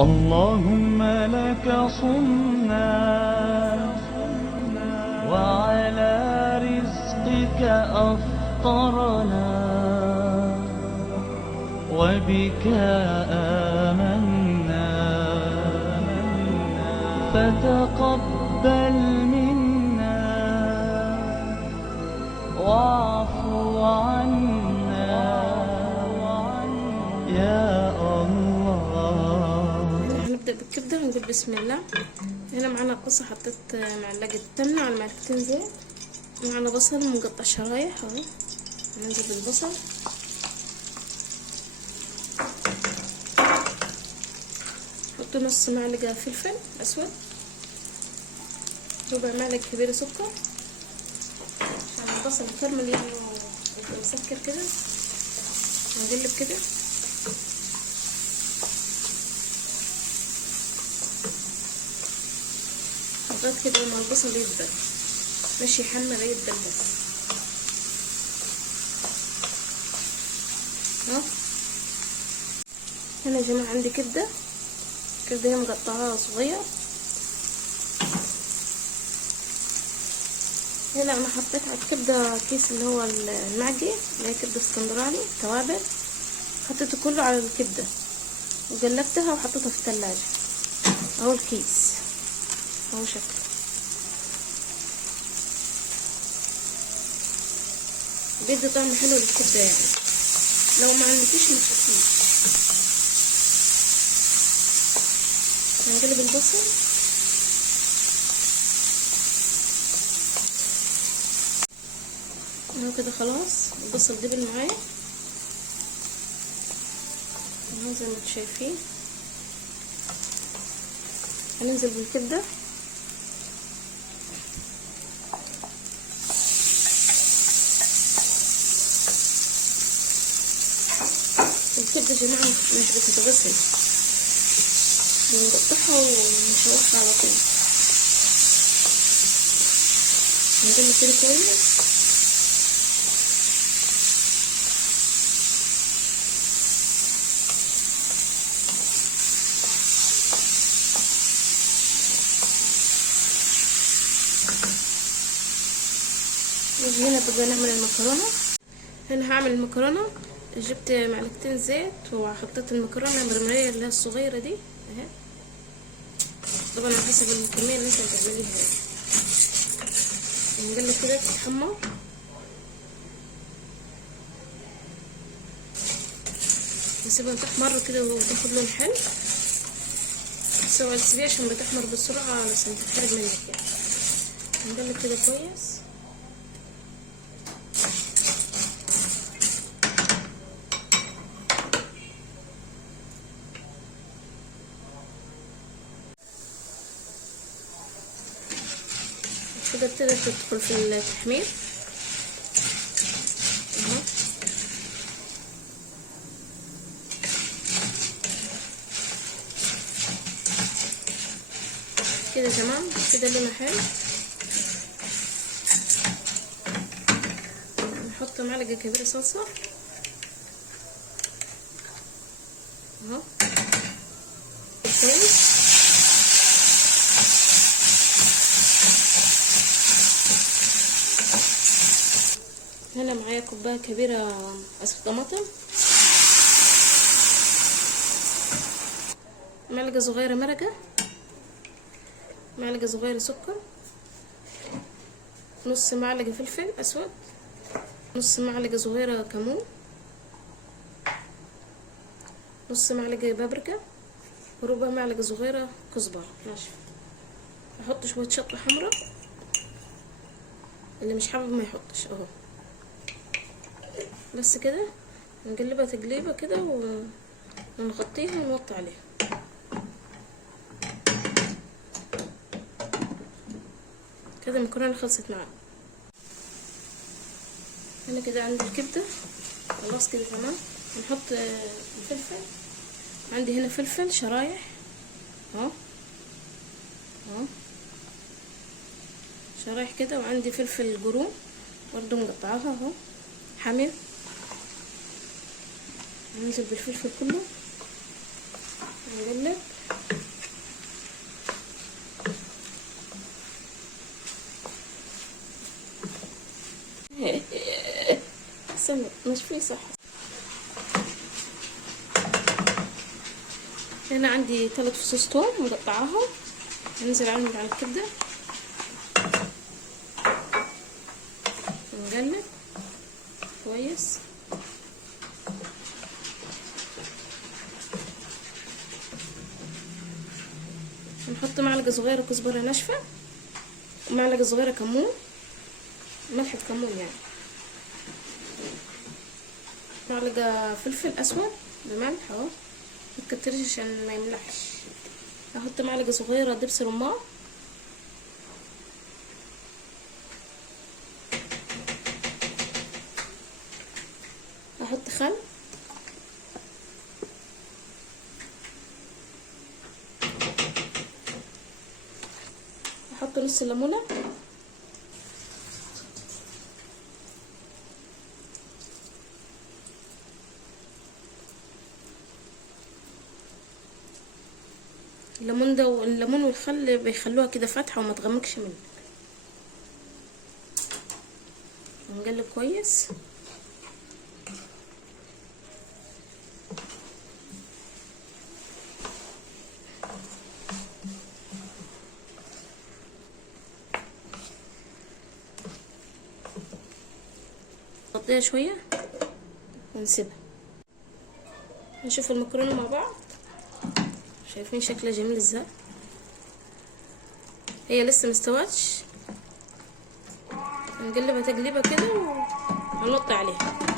اللهم لك صمنا وعلى رزقك أفطرنا وبك آمنا فتقبل منا واعف عنا يا الله. هنبدأ بالكبدة ونقول بسم الله. هنا معنا قصة، حطيت معلقة سمنة على معلقتين زيت، معنا بصل مقطع شرايح اهو. هننزل بالبصل، حط نص معلقة فلفل اسود، ربع معلقة كبيرة سكر عشان البصل يكرمل يعني ويبقى مسكر كده. هنقلب كده لغاية كده لما البصل يدبل، مش يحمر، يدبل بس اهو. هنا يا جماعة عندي كبدة هي مقطعاها صغير. هنا انا حطيت على الكبدة كيس اللي هو المعجي اللي هي كبدة اسكندراني توابل، حطيته كله على الكبدة وقلبتها وحطيتها في الثلاجة اهو. الكيس اهو شكل بيدي طعم حلو للكبدة يعني، لو ما عندكيش ما تحطيش. هنقلب البصل اهو كده، خلاص البصل دبل معايا اهو زي ما انتم شايفين. هننزل بالكبده، الكبده يا جماعه مش بتتغسل، بنقطعها ونشوحها على طول. نقلب كده كويس. نيجي هنا بقى نعمل المكرونه. هنا هعمل المكرونه، جبت معلقتين زيت وحطيت المكرونه المرمريه اللي هي الصغيره دي اهي، طبعا على حسب الكميه اللي انت هتعمليها. نقلب كده تتحمر، نسيبها تحمر كده وتاخد لون حلو. سواء تسيبيها عشان بتحمر بسرعه علشان تتحرق منك يعني. نقلب كده كويس. كده ابتدت تدخل في التحمير اهو. كده تمام، كده لونها حلو. نحط معلقة كبيرة صلصة اهو كويس. هنا معايا كوبايه كبيره عصير طماطم، معلقه صغيره مرقه، معلقه صغيره سكر، نص معلقه فلفل اسود، نص معلقه صغيره كمون، نص معلقه بابريكا، وربع معلقه صغيره كزبره ناشفه. احط شويه شطه حمراء، اللي مش حابب ما يحطش اهو. بس كده نقلبها تقليبه كده ونغطيها ونوطي عليها كده. المكرونه خلصت معانا. هنا كده عندي الكبده خلاص كده تمام. هنحط الفلفل، عندي هنا فلفل شرايح اهو اهو شرايح كده، وعندي فلفل جروم برضو مقطعاها اهو حامر. ننزل بالفلفل كله ونقلب مش فيه صح. هنا عندي 3 فصوص توم مقطعاهم، هننزل عليهم على الكبده ونقلب كويس. نحط معلقه صغيره كزبره ناشفه ومعلقه صغيره كمون، ملح كمون يعني، معلقه فلفل اسود بملح اهو، متكترش عشان ما يملحش. احط معلقه صغيره دبس رمان، احط خل، احط نص ليمونه، الليمون ده والليمون والخل بيخلوها كده فاتحه وما تغمقش منك. ونقلب كويس. نغطيها شويه ونسيبها. نشوف المكرونه مع بعض. شايفين شكلها جميل ازاي؟ هي لسه مستوتش، نقلبها تقليبه كده ونحط عليها.